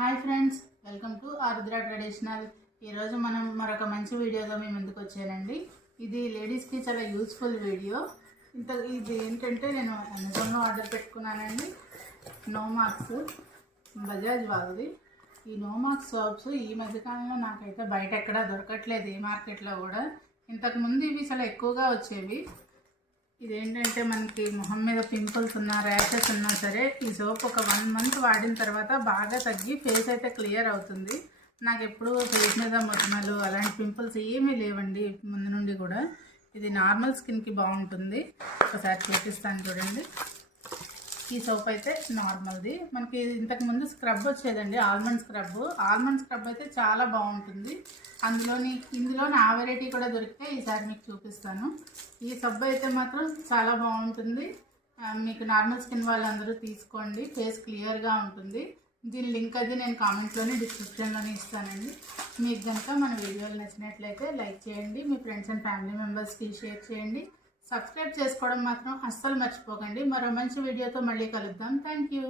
Hi friends, welcome to Arudra traditional. ఈరోజు మనం మరొక మంచి వీడియోతో మేము ముందుకు వచ్చానండి. ఇది లేడీస్కి చాలా యూస్ఫుల్ వీడియో. ఇది ఏంటంటే నేను అమెజాన్లో ఆర్డర్ పెట్టుకున్నానండి. నోమాక్స్ బజాజ్ వాళ్ళది. ఈ నోమాక్స్ సోప్స్ ఈ మధ్యకాలంలో నాకైతే బయట ఎక్కడా దొరకట్లేదు, ఏ మార్కెట్లో కూడా. ఇంతకుముందు ఇవి చాలా ఎక్కువగా వచ్చేవి. ఇదేంటంటే మనకి మొహం మీద పింపుల్స్ ఉన్నా, ర్యాషెస్ ఉన్నా సరే ఈ సోప్ ఒక 1 మంత్ వాడిన తర్వాత బాగా తగ్గి ఫేస్ అయితే క్లియర్ అవుతుంది. నాకు ఎప్పుడు ఫేస్ మీద మొటిమలు అలాంటి పింపుల్స్ ఏమీ లేవండి ముందు నుండి కూడా. ఇది నార్మల్ స్కిన్కి బాగుంటుంది. ఒకసారి చూపిస్తాను చూడండి. ఈ సోప్ అయితే నార్మల్ది. మనకి ఇంతకుముందు స్క్రబ్ వచ్చేదండి, ఆల్మండ్ స్క్రబ్ అయితే చాలా బాగుంటుంది. ఇందులో ఆ వెరైటీ కూడా దొరికితే ఈసారి మీకు చూపిస్తాను. ఈ సబ్బు అయితే మాత్రం చాలా బాగుంటుంది. మీకు నార్మల్ స్కిన్ వాళ్ళందరూ తీసుకోండి, ఫేస్ క్లియర్గా ఉంటుంది. దీని లింక్ అది నేను కామెంట్లోనే డిస్క్రిప్షన్లోనే ఇస్తానండి. మీకు కనుక మన వీడియోలు నచ్చినట్లయితే లైక్ చేయండి, మీ ఫ్రెండ్స్ అండ్ ఫ్యామిలీ మెంబర్స్కి షేర్ చేయండి. సబ్స్క్రైబ్ చేసుకోవడం మాత్రం అస్సలు మర్చిపోకండి. మరో మంచి వీడియోతో మళ్ళీ కలుద్దాం. Thank you.